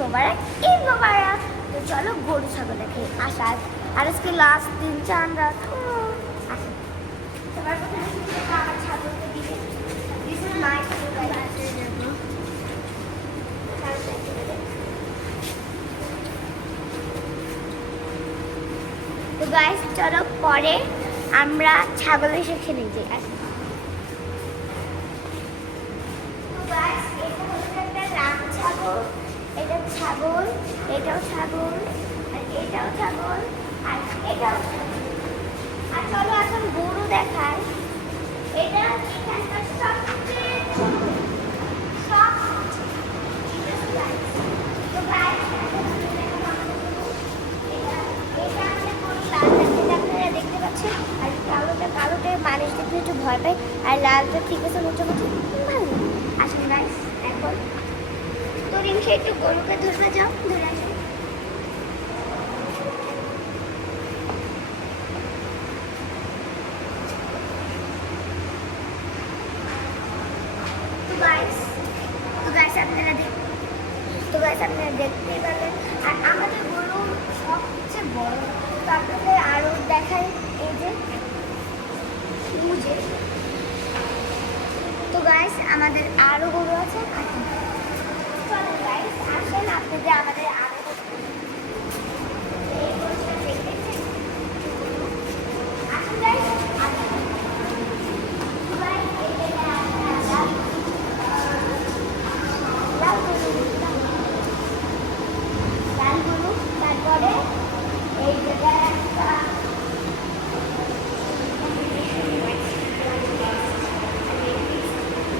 মোবারক, ঈদ মোবারক। তো চলো গরু ছাগল দেখে আসার, আর আজকে লাস্ট দিন চান রাত। আসো তোমার প্রথমে আমার ছাগলকে দিবে। দিস ইজ মাই তো গাইস চলো পরে আমরা ছাগলের সাথে নিয়ে যাই। আসো তো গাইস এটা হচ্ছে একটা রাম ছাগল, এটা ছাগল, এটাও ছাগল, আর এটাও ছাগল, আর এটাও ছাগল। আর চলো এখন গরু দেখায়। এটা এখানকার সবচেয়ে ছোট, তো গাইস আপনারা দেখতে পাচ্ছেন, আর কালোটা মানুষ দেখতে একটু ভয় পায়, আর লালটা ঠিক আছে মোটামুটি ভালো। আসুন গাইস এখন তো রিমসে একটু গরুকে ধরবে, যাও ধরে আসুন। আপনারা দেখতেই পাবেন। আর আমাদের গরু সবচেয়ে বড়, তো আপনাদের আরও দেখাই। এই যে তো গাইস আমাদের আরও গরু আছে। চলো গাইস আসেন আপনাদের আমাদের আরও তারপরে এই জায়গায় একটা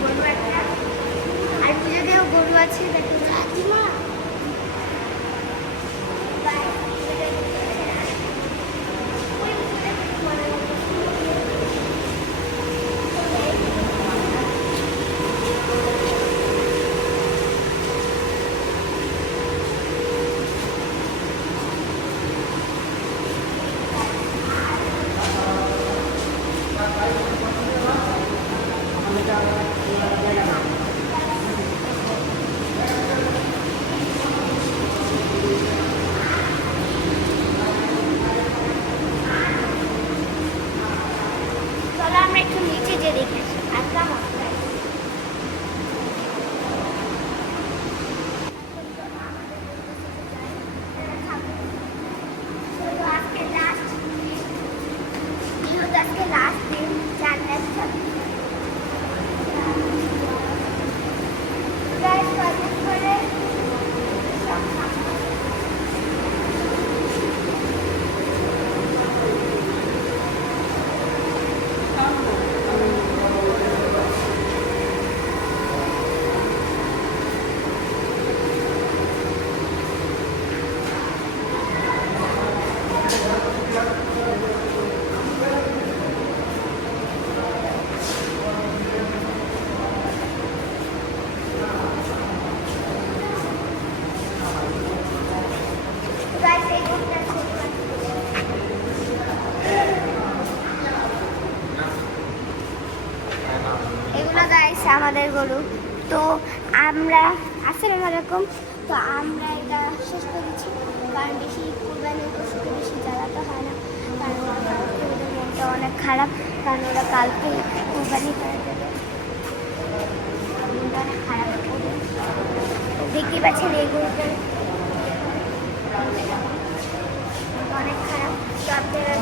গরু, একটা আর পুজোতেও গরু আছে দেখো কাকিমা। আমরা একটু নিচে যে দেখেছি আসলাম। আজকে লাস্ট দিন জান্নাত করে এগুলো গাইস আমাদের গরু। তো আমরা আসসালামু আলাইকুম। তো আমরা এটা শেষ করেছি, কারণ বেশি কুরবানির পশুকে বেশি জ্বালাতে হয় না, কারণ ওদের মনটা অনেক খারাপ, কারণ ওরা কালকে কুরবানি করে দেবে। মনটা অনেক খারাপ দেখতে পাচ্ছেন এই গরুটা অনেক খারাপ। তো আপনারা